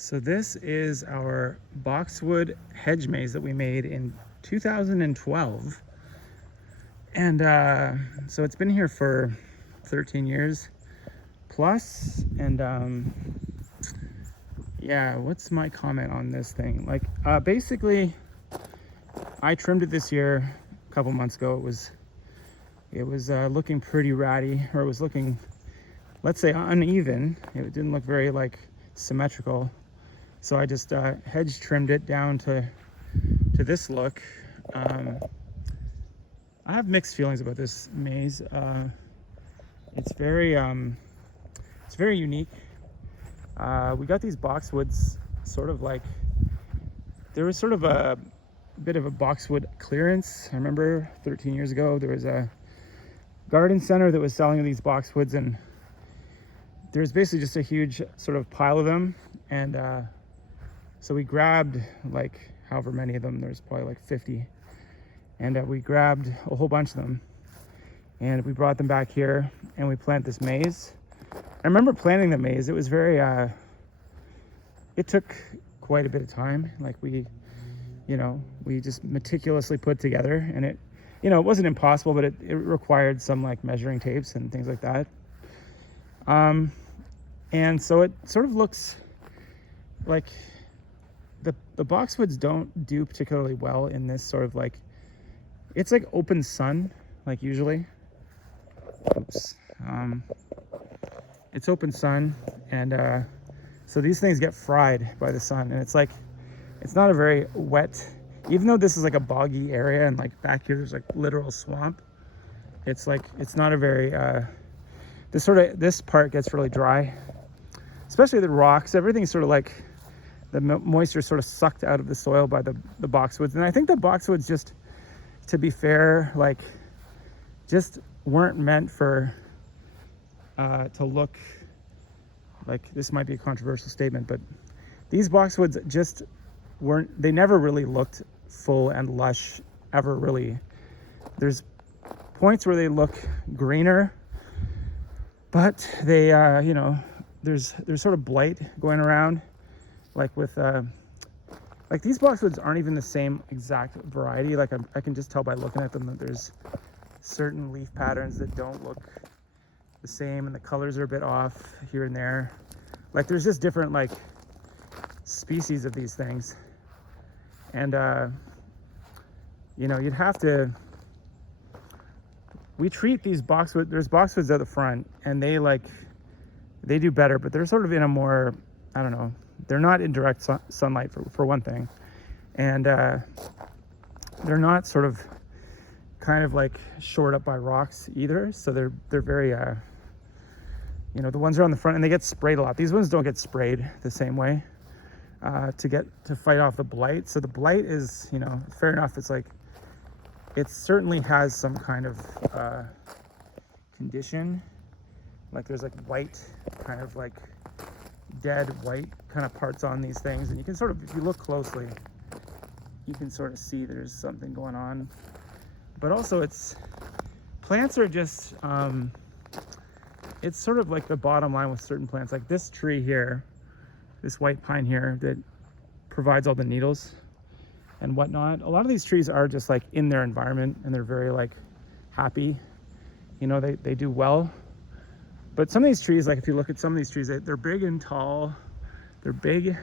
So this is our Boxwood Hedge Maze that we made in 2012. And so it's been here for 13 years plus. And yeah, what's my comment on this thing? Like basically, I trimmed it this year a couple months ago. It was looking pretty ratty, or it was looking, let's say, uneven. It didn't look very like symmetrical. So I just hedge trimmed it down to this look. I have mixed feelings about this maze. It's very unique. We got these boxwoods sort of like, there was sort of a bit of a boxwood clearance. I remember 13 years ago there was a garden center that was selling these boxwoods, and there's basically just a huge sort of pile of them. And so we grabbed like however many of them, there's probably like 50. And we grabbed a whole bunch of them and we brought them back here and we planted this maze. I remember planting the maze. It was very, it took quite a bit of time. Like we just meticulously put together, and it wasn't impossible, but it required some like measuring tapes and things like that. And so it sort of looks like the boxwoods don't do particularly well in this sort of like, it's like open sun, like usually. Oops. It's open sun, and so these things get fried by the sun, and it's like, it's not a very wet, even though this is like a boggy area and like back here there's like literal swamp. It's like, it's not a very this part gets really dry, especially the rocks. Everything's sort of like, the moisture sort of sucked out of the soil by the boxwoods. And I think the boxwoods, just to be fair, like just weren't meant for to look like, this might be a controversial statement, but these boxwoods just weren't, they never really looked full and lush ever, really. There's points where they look greener, but they there's sort of blight going around, like with like these boxwoods aren't even the same exact variety. Like I can just tell by looking at them that there's certain leaf patterns that don't look the same, and the colors are a bit off here and there. Like there's just different like species of these things. And you'd have to, we treat these boxwoods, there's boxwoods at the front, and they do better, but they're sort of in a more, I don't know, they're not in direct sunlight for one thing. And they're not sort of kind of like shored up by rocks either. So they're very, the ones are on the front, and they get sprayed a lot. These ones don't get sprayed the same way to fight off the blight. So the blight is, fair enough. It's like, it certainly has some kind of condition. Like there's like white, kind of like dead white kind of parts on these things. And you can sort of, if you look closely, you can sort of see there's something going on. But also plants are just, it's sort of like the bottom line with certain plants. Like this tree here, this white pine here that provides all the needles and whatnot. A lot of these trees are just like in their environment, and they're very like happy. They do well. But some of these trees, like if you look at some of these trees, they're big and tall. They're big,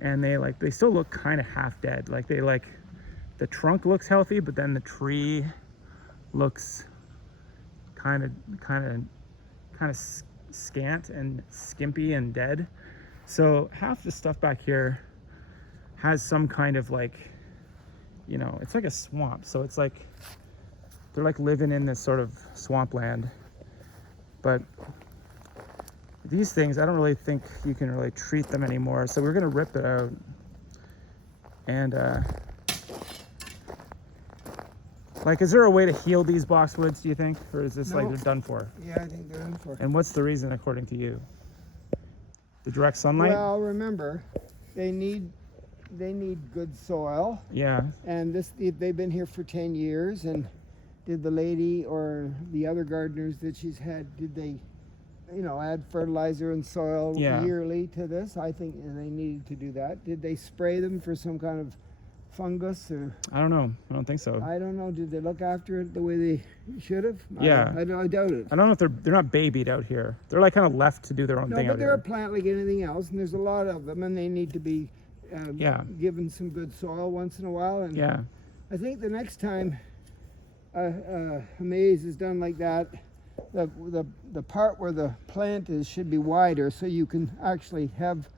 and they still look kind of half dead. Like the trunk looks healthy, but then the tree looks kind of scant and skimpy and dead. So half the stuff back here has some kind of like, it's like a swamp. So it's like, they're like living in this sort of swampland. But these things, I don't really think you can really treat them anymore. So we're gonna rip it out. And like, is there a way to heal these boxwoods, do you think? Or is this like they're done for? Yeah, I think they're done for. And what's the reason, according to you? The direct sunlight? Well, remember, they need good soil. Yeah. And they've been here for 10 years. And did the lady or the other gardeners that she's had, did they you know, add fertilizer and soil Yeah. yearly to this. I think they needed to do that. Did they spray them for some kind of fungus or? I don't know. I don't think so. I don't know. Did they look after it the way they should have? Yeah. I doubt it. I don't know if they're not babied out here. They're like kind of left to do their own No, thing but out they're a here. plant like anything else, and there's a lot of them, and they need to be given some good soil once in a while. And Yeah. I think the next time a maze is done like that, the part where the plant is should be wider, so you can actually have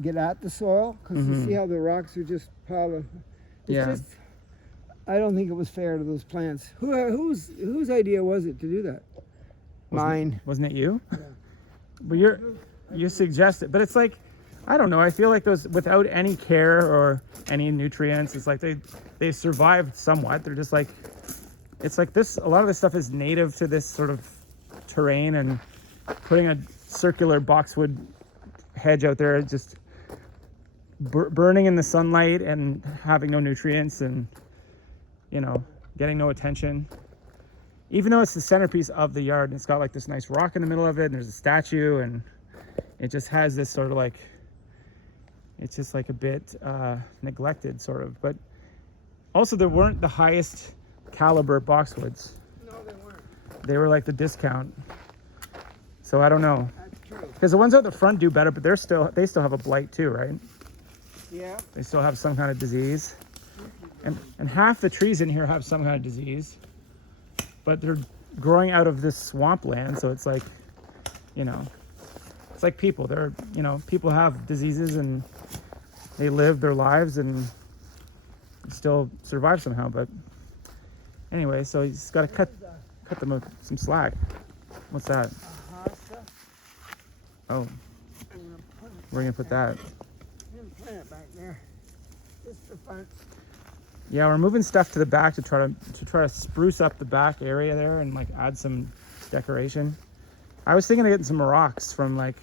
get at the soil. Because you see how the rocks are just piled up. It's just, I don't think it was fair to those plants. Whose idea was it to do that? Mine. Wasn't it you? Yeah. But you suggest it, but it's like, I don't know. I feel like those without any care or any nutrients, it's like they survived somewhat. They're just like, it's like this. A lot of this stuff is native to this sort of terrain, and putting a circular boxwood hedge out there, just burning in the sunlight and having no nutrients, and you know, getting no attention. Even though it's the centerpiece of the yard, and it's got like this nice rock in the middle of it, and there's a statue, and it just has this sort of like, it's just like a bit neglected sort of. But also there weren't the highest caliber boxwoods. No, they weren't. They were like the discount. So I don't know. That's true. Because the ones out the front do better, but they still have a blight too, right? Yeah. They still have some kind of disease. And half the trees in here have some kind of disease. But they're growing out of this swampland, so it's like, you know, it's like people. They're, you know, people have diseases and they live their lives and still survive somehow. But anyway, so you just got to cut them some slack. What's that? Oh, where are you gonna put that? Plant it back there. Just for fun. Yeah, we're moving stuff to the back to try to spruce up the back area there and like add some decoration. I was thinking of getting some rocks from like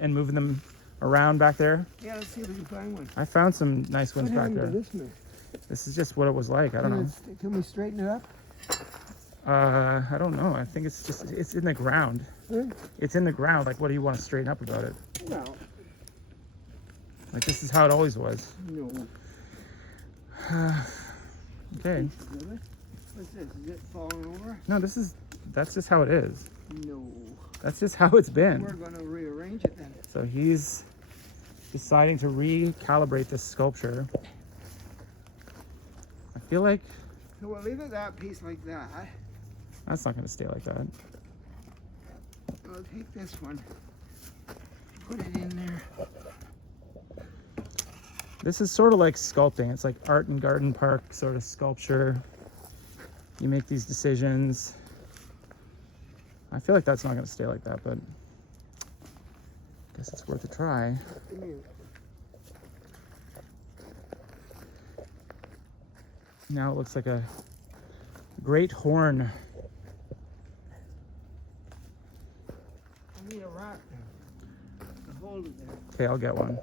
and moving them around back there. Yeah, let's see if we can find one. I found some nice ones What back happened to there. this one? This is just what it was like. I don't know. Can we straighten it up? I don't know. I think it's in the ground. Huh? It's in the ground. Like, what do you want to straighten up about it? No. Like, this is how it always was. No. Okay. Really? What's this? Is it falling over? No, that's just how it is. No. That's just how it's been. We're going to rearrange it then. So he's deciding to recalibrate this sculpture. I feel like So we'll leave it that piece like that. that's not going to stay like that. We'll take this one, put it in there. This is sort of like sculpting. It's like art and garden park sort of sculpture. You make these decisions. I feel like that's not going to stay like that, but I guess it's worth a try. Come here. Now it looks like a great horn. I need a rock to hold it there. Okay, I'll get one.